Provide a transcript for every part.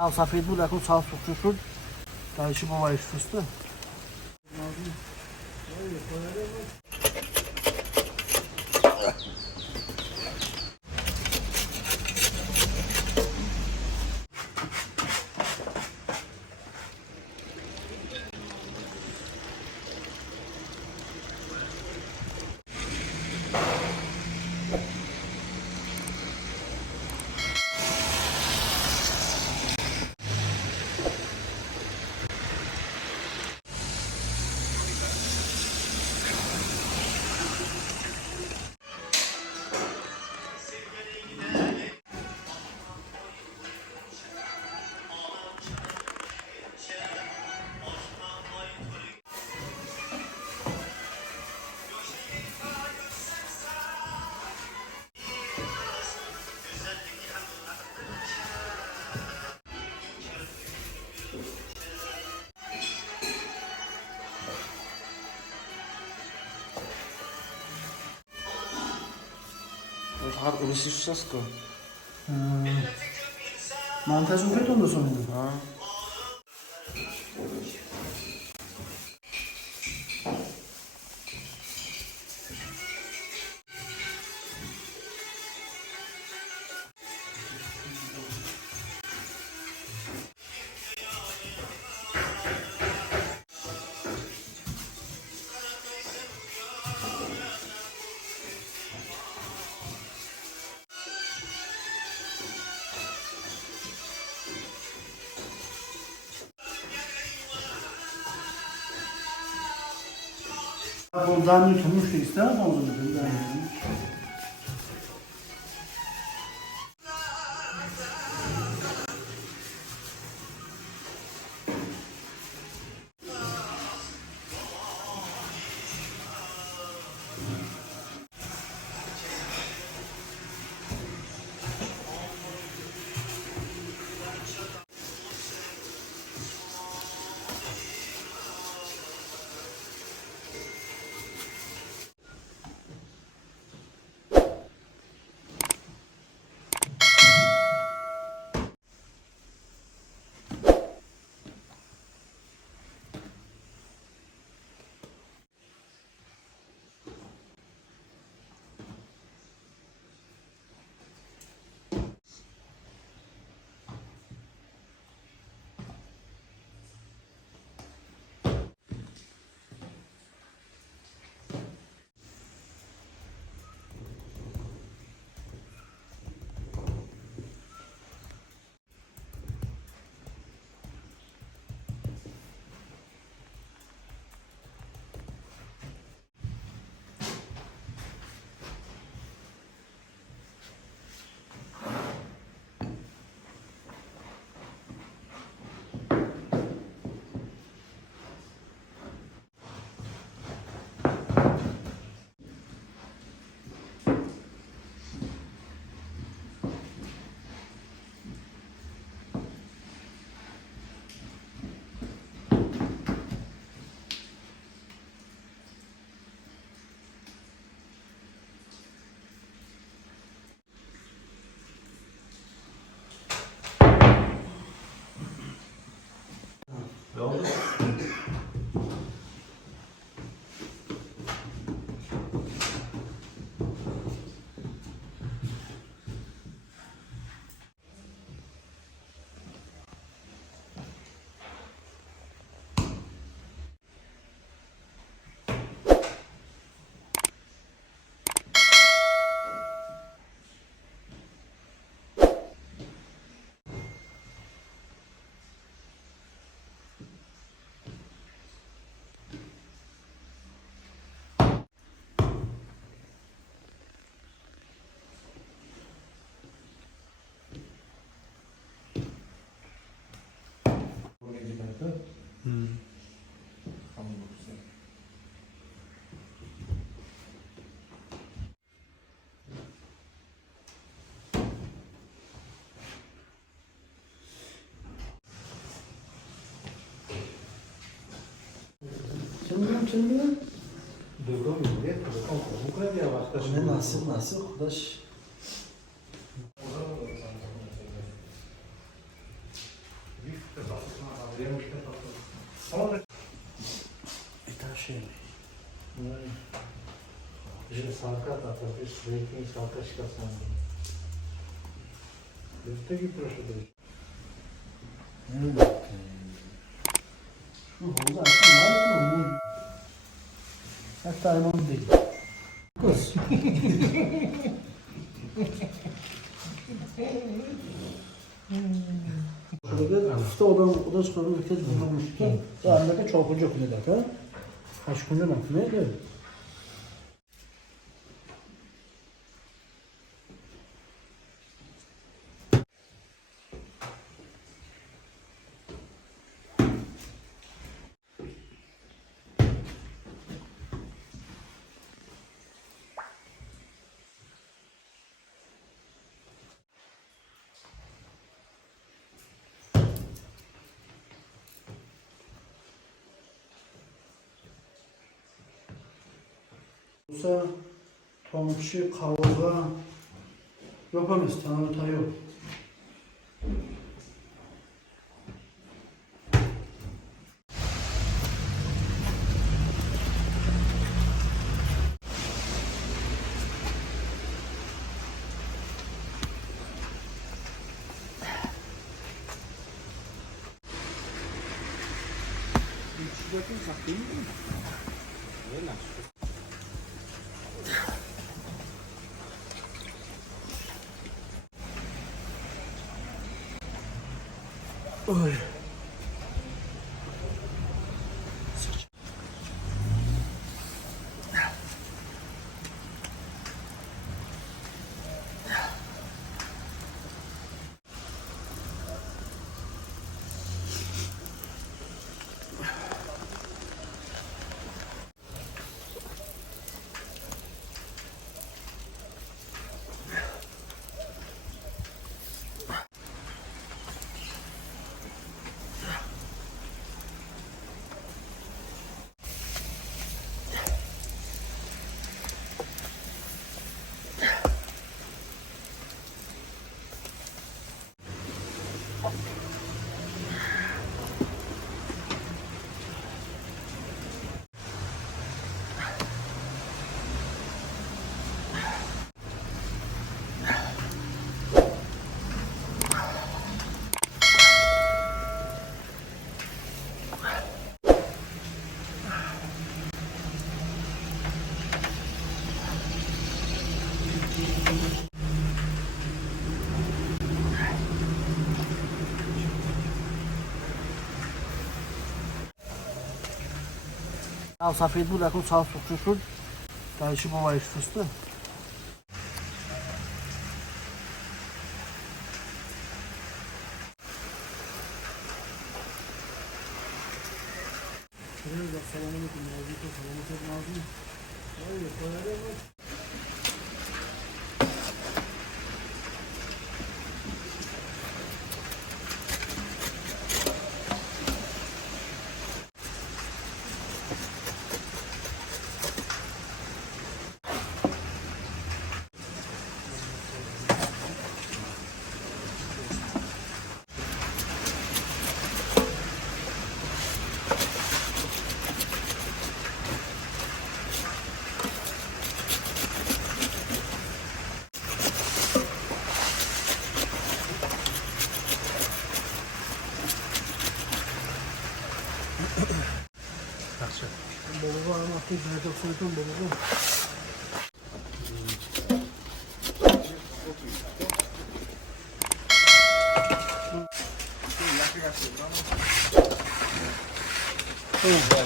हाँ सफेद भी रखो साफ सुथरा ताकि वो वाइट सुस्त Har uğraşır şasko. Montaj ufet onda sonunda. Ha. Buradan yutulmuş da ister ama o zaman. Şimdi Dobro mi je, to kako, kako je ja vas kažem. ne nasıl kudaş şey. Bir salka atatır, sürekli salka çıkarsan. Öteki proşu değil. Evet. Şu havuza açın var mı? Hatta imam değil. Kız. Şurada işte oda çıkarıyor, bir kez bulunmuştu. Anında çok ucuk ne dakika. Kaç günden neydi? Olsa komşu kavga yapamayız, tanrıta yok. Şuradaki sak değil mi? Öyle. Oy. سفید بود এখন সাফ সুতরা شد তাই সে বাবা এসেছে Baba ama artık ben çok soğudum baba.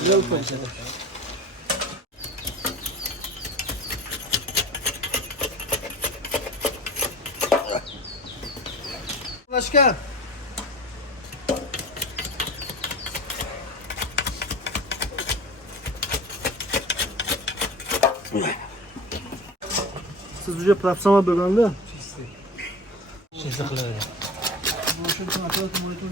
Güzel koyacağım. Başkan. Siz уже прапсама бөгәнле? Чисти. Чисти кылыр. Мошу тон атат, мойтон